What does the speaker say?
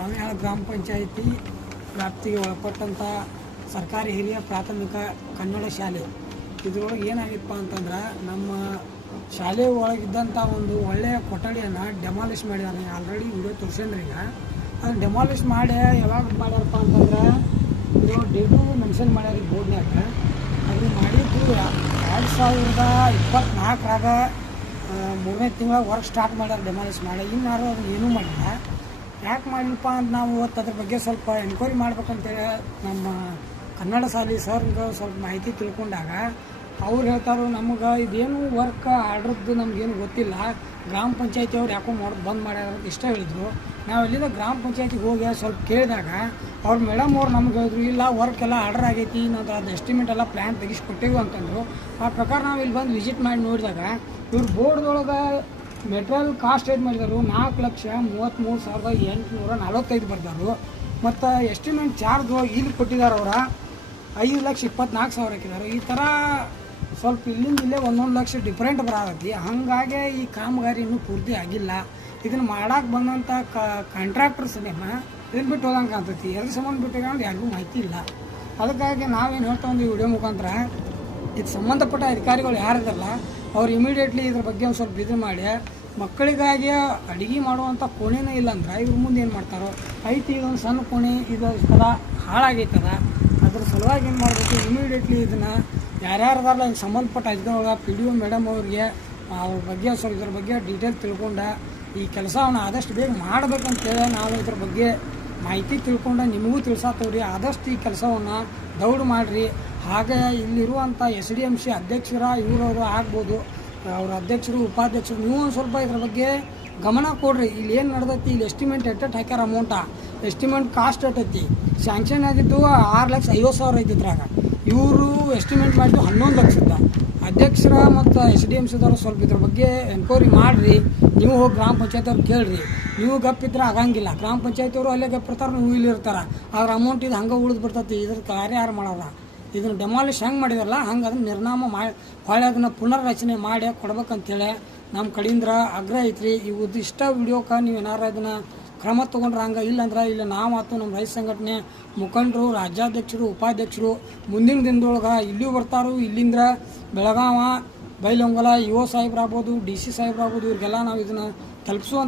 ದ್ವಾಮಿಯಾಳ ಗ್ರಾಮ ಪಂಚಾಯಿತಿ ವ್ಯಾಪ್ತಿಗೆ ಒಳಪಟ್ಟಂಥ ಸರ್ಕಾರಿ ಹಿರಿಯ ಪ್ರಾಥಮಿಕ ಕನ್ನಡ ಶಾಲೆ ಇದರೊಳಗೆ ಏನಾಗಿತ್ತಪ್ಪ ಅಂತಂದ್ರೆ ನಮ್ಮ ಶಾಲೆ ಒಳಗಿದ್ದಂಥ ಒಂದು ಒಳ್ಳೆಯ ಕೊಠಡಿಯನ್ನು ಡೆಮಾಲಿಷ್ ಮಾಡಿದಾರೆ. ಆಲ್ರೆಡಿ ವಿಡಿಯೋ ತೋರಿಸೇನ್ರಿ. ಈಗ ಅದು ಡೆಮಾಲಿಷ್ ಮಾಡಿ ಯಾವಾಗ ಮಾಡ್ಯಾರಪ್ಪ ಅಂತಂದ್ರೆ ಇದು ಡೇಟು ಮೆನ್ಷನ್ ಮಾಡ್ಯಾರ ಈ ಬೋರ್ಡ್ನ್ಯಾಗ. ಅದು ಮಾಡಿದ್ದು 2024ರಾಗ 3ನೇ ತಿಂಗಳ ವರ್ಕ್ ಸ್ಟಾರ್ಟ್ ಮಾಡ್ಯಾರ ಡೆಮಾಲಿಷ್ ಮಾಡಿ. ಇನ್ನಾರು ಅದು ಏನೂ ಮಾಡಿಲ್ಲ. ಯಾಕೆ ಮಾಡಿಲ್ಲಪ್ಪ ಅಂತ ನಾವು ಅದ್ರ ಬಗ್ಗೆ ಸ್ವಲ್ಪ ಎನ್ಕ್ವೈರಿ ಮಾಡ್ಬೇಕಂತೇಳಿ ನಮ್ಮ ಕನ್ನಡ ಶಾಲೆ ಸರ್ಗೆ ಸ್ವಲ್ಪ ಮಾಹಿತಿ ತಿಳ್ಕೊಂಡಾಗ ಅವ್ರು ಹೇಳ್ತಾರೋ ನಮಗೆ ಇದೇನು ವರ್ಕ್ ಆರ್ಡ್ರದ್ದು ನಮಗೇನು ಗೊತ್ತಿಲ್ಲ, ಗ್ರಾಮ ಪಂಚಾಯತಿ ಅವ್ರು ಯಾಕೋ ಬಂದ್ ಮಾಡ್ಯಾರ ಅಂತ ಇಷ್ಟ ಹೇಳಿದ್ರು. ನಾವು ಎಲ್ಲಿಂದ ಗ್ರಾಮ ಪಂಚಾಯತಿಗೆ ಹೋಗಿ ಸ್ವಲ್ಪ ಕೇಳಿದಾಗ ಅವ್ರು ಮೇಡಮ್ ಅವ್ರು ನಮ್ಗೆ ಹೇಳಿದ್ರು ಇಲ್ಲ ವರ್ಕ್ ಎಲ್ಲ ಆರ್ಡರ್ ಆಗೈತಿ, ನಂತರ ಅದು ಎಸ್ಟಿಮೇಟ್ ಎಲ್ಲ ಪ್ಲ್ಯಾನ್ ತೆಗಿಸ್ಕೊಟ್ಟೇವಿ ಅಂತಂದರು. ಆ ಪ್ರಕಾರ ನಾವು ಇಲ್ಲಿ ಬಂದು ವಿಸಿಟ್ ಮಾಡಿ ನೋಡಿದಾಗ ಇವ್ರು ಬೋರ್ಡ್ದೊಳಗೆ ಮೆಟೀರಿಯಲ್ ಕಾಸ್ಟ್ ಏಟ್ ಮಾಡಿದರು 4,33,845 ಬರ್ತಾರು. ಮತ್ತು ಎಸ್ಟಿಮೇಟ್ ಚಾರ್ಜ್ ಇಲ್ಲಿ ಕೊಟ್ಟಿದ್ದಾರೆ ಅವ್ರ 5,24,000 ಹಾಕಿದ್ದಾರೆ. ಈ ಥರ ಸ್ವಲ್ಪ ಇಲ್ಲಿಂದ ಇಲ್ಲೇ 1 ಲಕ್ಷ ಡಿಫ್ರೆಂಟ್ ಬರತೈತಿ. ಹಾಗಾಗಿ ಈ ಕಾಮಗಾರಿ ಇನ್ನೂ ಪೂರ್ತಿ ಆಗಿಲ್ಲ. ಇದನ್ನು ಮಾಡಕ್ಕೆ ಬಂದಂಥ ಕಾಂಟ್ರಾಕ್ಟರ್ಸ್ ಇದನ್ನು ಬಿಟ್ಟು ಹೋದಂಗೆ ಕಾಣ್ತೈತಿ. ಎದ್ರ ಸಂಬಂಧ ಬಿಟ್ಟು ಯಾರಿಗೂ ಮಾಹಿತಿ ಇಲ್ಲ. ಅದಕ್ಕಾಗಿ ನಾವೇನು ಹೇಳ್ತಾ ಒಂದು ವಿಡಿಯೋ ಮುಖಾಂತರ ಇದಕ್ಕೆ ಸಂಬಂಧಪಟ್ಟ ಅಧಿಕಾರಿಗಳು ಯಾರಿದಾರಲ್ಲ ಅವ್ರು ಇಮಿಡಿಯೇಟ್ಲಿ ಇದ್ರ ಬಗ್ಗೆ ಒಂದು ಸ್ವಲ್ಪ ಇದು ಮಾಡಿ ಮಕ್ಕಳಿಗಾಗಿ ಅಡುಗೆ ಮಾಡುವಂಥ ಕೋಣೆನೇ ಇಲ್ಲ ಅಂದ್ರೆ ಇವ್ರ ಮುಂದೆ ಏನು ಮಾಡ್ತಾರೋ ಐತಿ ಇದೊಂದು ಸಣ್ಣ ಕೋಣೆ ಇದು ಥರ ಹಾಳಾಗೈತದ. ಅದ್ರ ಸಲುವಾಗಿ ಏನು ಮಾಡಬೇಕು ಇಮಿಡಿಯೇಟ್ಲಿ ಇದನ್ನು ಯಾರ್ಯಾರದಾರಲ್ಲ ಇದಕ್ಕೆ ಸಂಬಂಧಪಟ್ಟ ಅಧಿಕಾರಿಗಳ PDO ಮೇಡಮ್ ಅವ್ರಿಗೆ ಅವ್ರ ಬಗ್ಗೆ ಸ್ವಲ್ಪ ಇದ್ರ ಬಗ್ಗೆ ಡೀಟೇಲ್ ತಿಳ್ಕೊಂಡು ಈ ಕೆಲಸವನ್ನು ಆದಷ್ಟು ಬೇಗ ಮಾಡಬೇಕಂತೇಳಿ ನಾವು ಇದ್ರ ಬಗ್ಗೆ ಮಾಹಿತಿ ತಿಳ್ಕೊಂಡು ನಿಮಗೂ ತಿಳಿಸತ್ತವ್ರಿ. ಆದಷ್ಟು ಈ ಕೆಲಸವನ್ನು ದೌಡು ಮಾಡಿರಿ. ಹಾಗೆ ಇಲ್ಲಿರುವಂಥ SDMC ಅಧ್ಯಕ್ಷರ ಇವರವರು ಆಗ್ಬೋದು, ಅವ್ರ ಅಧ್ಯಕ್ಷರು ಉಪಾಧ್ಯಕ್ಷರು ನೀವು ಒಂದು ಸ್ವಲ್ಪ ಇದ್ರ ಬಗ್ಗೆ ಗಮನ ಕೊಡ್ರಿ. ಇಲ್ಲಿ ಏನು ನಡೆದೈತಿ, ಇಲ್ಲಿ ಎಸ್ಟಿಮೇಟ್ ಎಟ್ಟೆಟ್ಟು ಹಾಕ್ಯಾರ ಅಮೌಂಟ, ಎಸ್ಟಿಮೇಟ್ ಕಾಸ್ಟ್ ಎಟ್ಟೈತಿ, ಸ್ಯಾಂಕ್ಷನ್ ಆಗಿದ್ದು 6,50,000 ಐತಿ. ಇದ್ರಾಗ ಇವರು ಎಸ್ಟಿಮೇಟ್ ಮಾಡಿದ್ದು 11 ಲಕ್ಷದ. ಅಧ್ಯಕ್ಷರ ಮತ್ತು SDMCದವರು ಸ್ವಲ್ಪ ಇದ್ರ ಬಗ್ಗೆ ಎನ್ಕ್ವೈರಿ ಮಾಡಿರಿ. ನೀವು ಹೋಗಿ ಗ್ರಾಮ ಪಂಚಾಯತ್ ಅವ್ರು ಕೇಳಿರಿ. ನೀವು ಗಪ್ಪಿದ್ರೆ ಆಗಂಗಿಲ್ಲ. ಗ್ರಾಮ ಪಂಚಾಯತಿಯವರು ಅಲ್ಲೇ ಗಪ್ಪಿರ್ತಾರೆ, ನೀವು ಇಲ್ಲಿ ಇರ್ತಾರೆ. ಅದ್ರ ಅಮೌಂಟ್ ಇದು ಹಂಗೆ ಉಳಿದು ಬಿಡ್ತೈತಿ. ಇದ್ರ ಕಾರ್ಯ ಯಾರು ಮಾಡೋಲ್ಲ. ಇದನ್ನು ಡೆಮಾಲಿಷ್ ಹೆಂಗೆ ಮಾಡಿದಾರಲ್ಲ ಹಂಗೆ ಅದನ್ನು ನಿರ್ನಾಮ ಮಾಡಿ ಹೊಳೆ ಅದನ್ನು ಪುನರ್ರಚನೆ ಮಾಡಿ ಕೊಡ್ಬೇಕಂತೇಳಿ ನಮ್ಮ ಕಡೆಯಿಂದ ಆಗ್ರಹ ಐತ್ರಿ. ಇಷ್ಟ ವಿಡಿಯೋಕ್ಕೆ ನೀವು ಏನಾರು ಇದನ್ನು ಕ್ರಮ ತೊಗೊಂಡ್ರೆ ಹಂಗೆ, ಇಲ್ಲಾಂದ್ರೆ ಇಲ್ಲ ನಾವು ಆಯ್ತು ನಮ್ಮ ರೈತ ಸಂಘಟನೆ ಮುಖಂಡರು, ರಾಜ್ಯಾಧ್ಯಕ್ಷರು, ಉಪಾಧ್ಯಕ್ಷರು ಮುಂದಿನ ದಿನದೊಳಗೆ ಇಲ್ಲಿಯೂ ಬರ್ತಾರೋ. ಇಲ್ಲಿಂದ ಬೆಳಗಾವ, ಬೈಲಹೊಂಗಲ EO ಸಾಹೇಬ್ರಾಗ್ಬೋದು, DC ಸಾಹೇಬ್ರಾಗ್ಬೋದು, ಇವ್ರಿಗೆಲ್ಲ ನಾವು ಇದನ್ನು ತಲುಪಿಸುವಂಥ